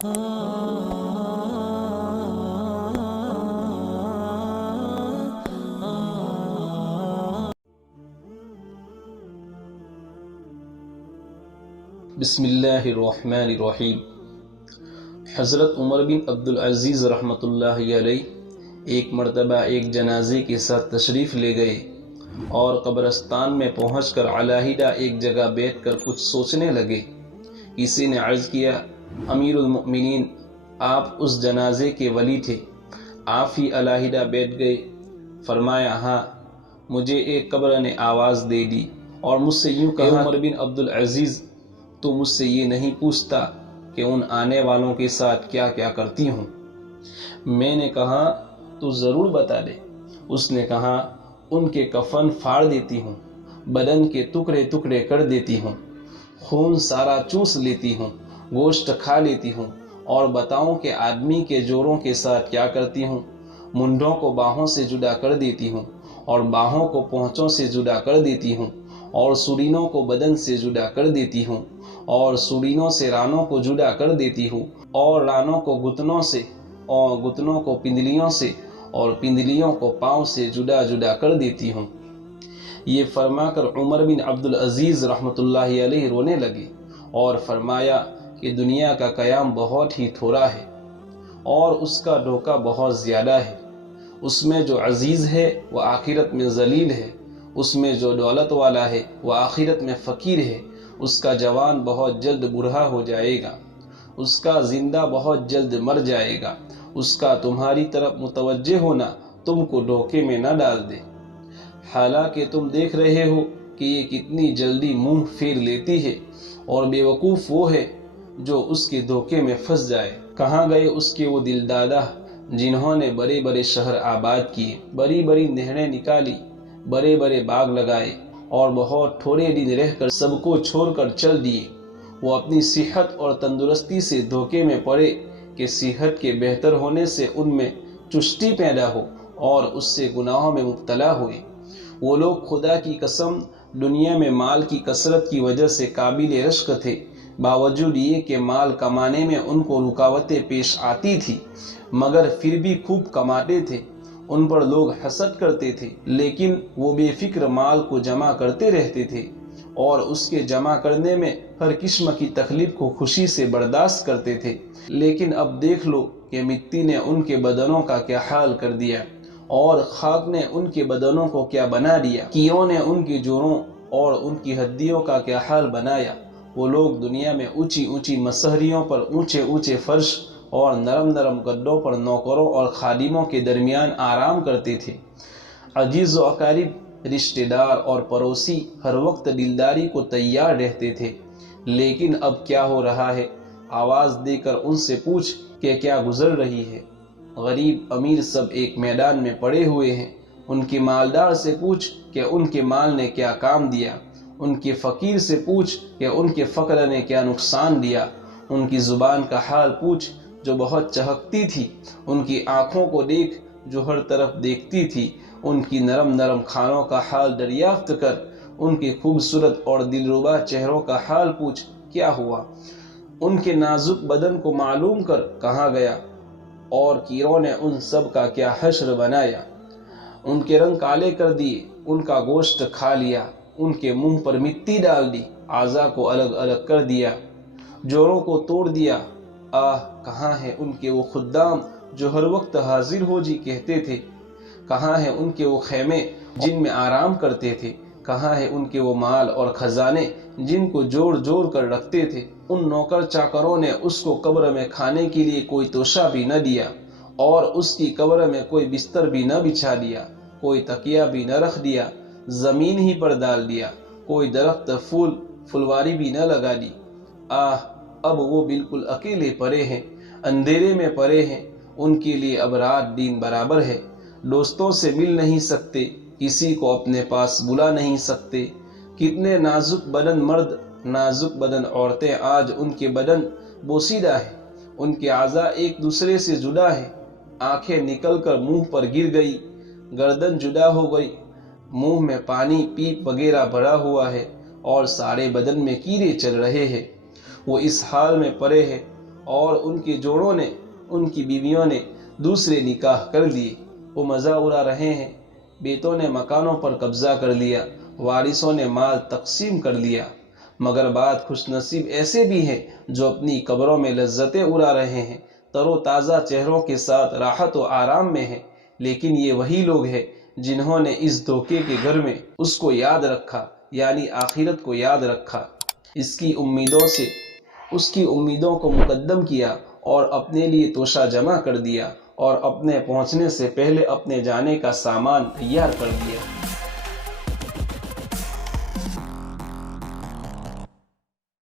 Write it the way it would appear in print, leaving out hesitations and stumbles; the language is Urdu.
بسم اللہ الرحمن الرحیم۔ حضرت عمر بن عبدالعزیز رحمۃ اللہ علیہ ایک مرتبہ ایک جنازے کے ساتھ تشریف لے گئے اور قبرستان میں پہنچ کر علیحدہ ایک جگہ بیٹھ کر کچھ سوچنے لگے۔ کسی نے عرض کیا، امیر المؤمنین، آپ اس جنازے کے ولی تھے، آپ ہی علیحدہ بیٹھ گئے؟ فرمایا، ہاں، مجھے ایک قبر نے آواز دے دی اور مجھ سے یوں کہا، عمر بن عبدالعزیز، تو مجھ سے یہ نہیں پوچھتا کہ ان آنے والوں کے ساتھ کیا کیا کرتی ہوں؟ میں نے کہا، تو ضرور بتا دے۔ اس نے کہا، ان کے کفن پھاڑ دیتی ہوں، بدن کے ٹکڑے ٹکڑے کر دیتی ہوں، خون سارا چوس لیتی ہوں، گوشت کھا لیتی ہوں، اور بتاؤں کہ آدمی کے جوڑوں کے ساتھ کیا کرتی ہوں؟ منڈوں کو باہوں سے جدا کر دیتی ہوں، اور باہوں کو پونچھوں سے جدا کر دیتی ہوں، اور سرینوں کو بدن سے جدا کر دیتی ہوں، اور سرینوں سے رانوں کو جدا کر دیتی ہوں، اور رانوں کو گھٹنوں سے، اور گھٹنوں کو پندلیوں سے، اور پندلیوں کو پاؤں سے جدا جدا کر دیتی ہوں۔ یہ فرما کر عمر بن عبدالعزیز رحمۃ اللہ علیہ رونے لگے اور فرمایا کہ دنیا کا قیام بہت ہی تھوڑا ہے اور اس کا دھوکہ بہت زیادہ ہے۔ اس میں جو عزیز ہے وہ آخرت میں ذلیل ہے، اس میں جو دولت والا ہے وہ آخرت میں فقیر ہے۔ اس کا جوان بہت جلد بوڑھا ہو جائے گا، اس کا زندہ بہت جلد مر جائے گا۔ اس کا تمہاری طرف متوجہ ہونا تم کو دھوکے میں نہ ڈال دے، حالانکہ تم دیکھ رہے ہو کہ یہ کتنی جلدی منہ پھیر لیتی ہے، اور بے وقوف وہ ہے جو اس کے دھوکے میں پھنس جائے۔ کہاں گئے اس کے وہ دل دادا جنہوں نے بڑے بڑے شہر آباد کیے، بڑی بڑی نہریں نکالی، بڑے بڑے باغ لگائے، اور بہت تھوڑے دن رہ کر سب کو چھوڑ کر چل دیے؟ وہ اپنی صحت اور تندرستی سے دھوکے میں پڑے کہ صحت کے بہتر ہونے سے ان میں چستی پیدا ہو اور اس سے گناہوں میں مبتلا ہوئے۔ وہ لوگ خدا کی قسم دنیا میں مال کی کثرت کی وجہ سے قابل رشک تھے، باوجود یہ کہ مال کمانے میں ان کو رکاوٹیں پیش آتی تھی، مگر پھر بھی خوب کماتے تھے۔ ان پر لوگ حسد کرتے تھے، لیکن وہ بے فکر مال کو جمع کرتے رہتے تھے اور اس کے جمع کرنے میں ہر قسم کی تکلیف کو خوشی سے برداشت کرتے تھے۔ لیکن اب دیکھ لو کہ مٹی نے ان کے بدنوں کا کیا حال کر دیا، اور خاک نے ان کے بدنوں کو کیا بنا دیا، کیڑوں نے ان کے جوڑوں اور ان کی ہڈیوں کا کیا حال بنایا۔ وہ لوگ دنیا میں اونچی اونچی مسہریوں پر اونچے اونچے فرش اور نرم نرم گدوں پر نوکروں اور خادموں کے درمیان آرام کرتے تھے۔ عزیز و اقارب، رشتہ دار اور پڑوسی ہر وقت دلداری کو تیار رہتے تھے۔ لیکن اب کیا ہو رہا ہے؟ آواز دے کر ان سے پوچھ کہ کیا گزر رہی ہے۔ غریب امیر سب ایک میدان میں پڑے ہوئے ہیں۔ ان کے مالدار سے پوچھ کہ ان کے مال نے کیا کام دیا، ان کے فقیر سے پوچھ کہ ان کے فقر نے کیا نقصان دیا۔ ان کی زبان کا حال پوچھ جو بہت چہکتی تھی، ان کی آنکھوں کو دیکھ جو ہر طرف دیکھتی تھی، ان کی نرم نرم کھانوں کا حال دریافت کر، ان کے خوبصورت اور دلربا چہروں کا حال پوچھ کیا ہوا، ان کے نازک بدن کو معلوم کر کہاں گیا، اور کیڑوں نے ان سب کا کیا حشر بنایا۔ ان کے رنگ کالے کر دیے، ان کا گوشت کھا لیا، ان کے منہ پر مٹی ڈال دی، اعضاء کو الگ الگ کر دیا، جوڑوں کو توڑ دیا۔ آہ، کہاں ہیں ان کے وہ خدام جو ہر وقت حاضر ہو جی کہتے تھے؟ کہاں ہیں ان کے وہ خیمے جن میں آرام کرتے تھے؟ کہاں ہے ان کے وہ مال اور خزانے جن کو جوڑ جوڑ کر رکھتے تھے؟ ان نوکر چاکروں نے اس کو قبر میں کھانے کے لیے کوئی توشہ بھی نہ دیا، اور اس کی قبر میں کوئی بستر بھی نہ بچھا دیا، کوئی تکیہ بھی نہ رکھ دیا، زمین ہی پر ڈال دیا، کوئی درخت پھول پھلواری بھی نہ لگا دی۔ آہ، اب وہ بالکل اکیلے پڑے ہیں، اندھیرے میں پڑے ہیں۔ ان کے لیے اب رات دن برابر ہے، دوستوں سے مل نہیں سکتے، کسی کو اپنے پاس بلا نہیں سکتے۔ کتنے نازک بدن مرد، نازک بدن عورتیں، آج ان کے بدن بوسیدہ ہیں، ان کے اعضاء ایک دوسرے سے جدا ہیں۔ آنکھیں نکل کر منہ پر گر گئی، گردن جدا ہو گئی، منہ میں پانی پیپ وغیرہ بھرا ہوا ہے، اور سارے بدن میں کیڑے چل رہے ہیں۔ وہ اس حال میں پڑے ہیں اور ان کے جوڑوں نے، ان کی بیویوں نے دوسرے نکاح کر لیے۔ وہ مزہ اڑا رہے ہیں، بیٹوں نے مکانوں پر قبضہ کر لیا، وارثوں نے مال تقسیم کر لیا۔ مگر بعض خوش نصیب ایسے بھی ہیں جو اپنی قبروں میں لذتیں اڑا رہے ہیں، تر و تازہ چہروں کے ساتھ راحت و آرام میں ہیں۔ لیکن یہ وہی لوگ ہیں جنہوں نے اس دھوکے کے گھر میں اس کو یاد رکھا، یعنی آخرت کو یاد رکھا، اس کی امیدوں کو مقدم کیا اور اپنے لیے توشہ جمع کر دیا، اور اپنے پہنچنے سے پہلے اپنے جانے کا سامان تیار کر دیا۔